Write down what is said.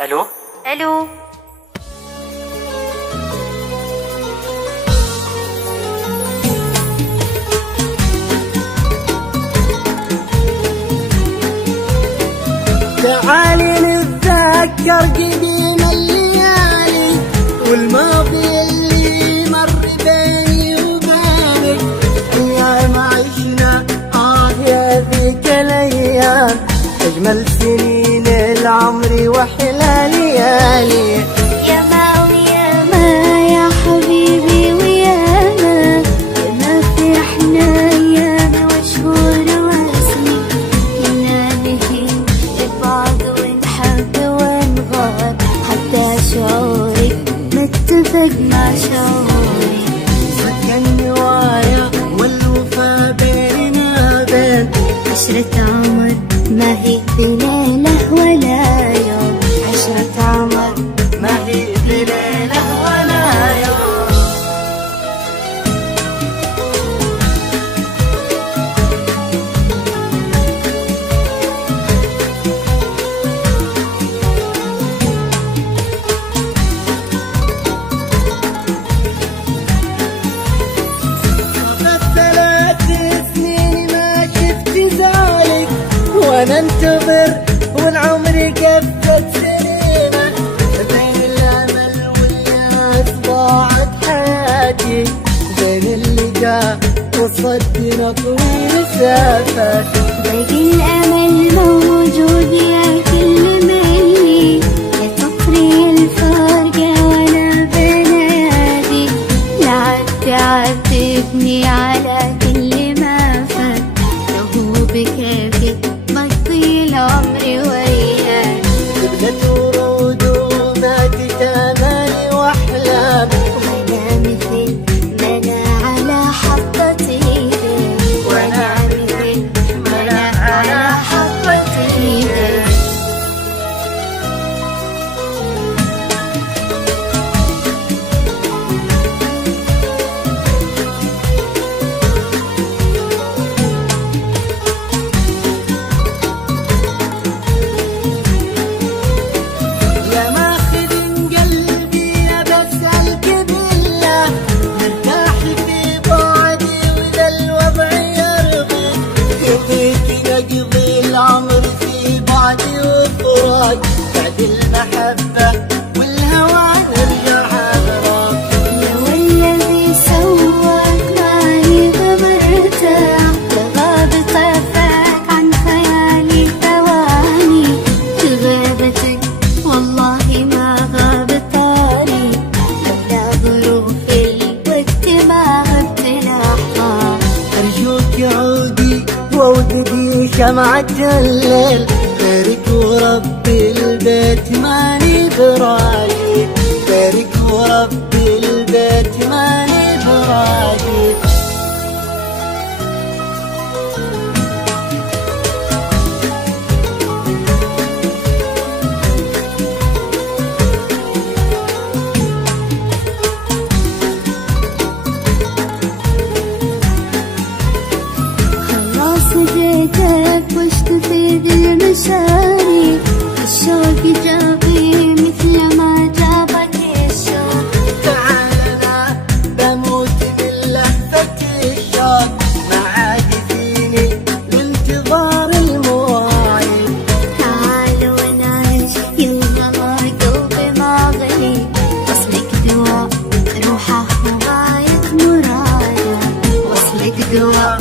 الو. الو. تعالي نتذكر قديم الليالي والماضي اللي مر بيني وبينك، ايام عشنا يا ذيك الايام، اجمل سنين العمر واحلى ليالي. يا ما يا حبيبي وياما، ما فرحنا ايام وشهور وسنين، كنا نهين لبعض ونحب ونغار، حتى شعورك متفق مع شعوري. صدق النوايا والوفا بيننا بين، عشرة عمر ما هي بليلة ولا يوم، عشرة عمر ما هي بليلة ولا يوم. صارت 3 سنين ما شفت زعلك، وانا انتظر والعمر قفت سنينه، بين الامل والياس ضاعت حياتي، بين اللقاء والصد طويل سافر. باقي الأمل موجود لكن ملي، يا تطري الفرقة وأنا بنادي، لعب تعذبني على كل ما فات، لو بكافي بقضي العمر وياك. قبلت ورود وماتت اماني واحلام، وأنا مثل ما أنا على حطة إيدك، وأنا مثل ما أنا على حطة إيدك. يا ماخذ قلبي يا بسألك بالله، مرتاح في بعدي وذا الوضع يرضي، يبيك نقضي العمر في بعدي وفراق، بعد المحبة والهوى نرجع أغراض. لو الذي سواك معي فمرتاح، تغاب طرفك عن خيالي ثواني، غيبتك والله ما غاب طاري، لولا ظروف الوقت ما غبت لحظة. أرجوك عودي ووددي شمعة الليل، غيرك ورب البيت ماني براجي، غيرك ورب البيت ماني براجي. خلاص جيتك وش تفيد المشاري، الشوق جابي مثل ما جابك الشوق. تعال أنا بموت من لهفة الشوق، ما عاد فيني لانتظار المواعيد. تعال ونعيش يوم ما قلبي ما غلي، وصلك دواء روحه وغاية مراده، وصلك دواء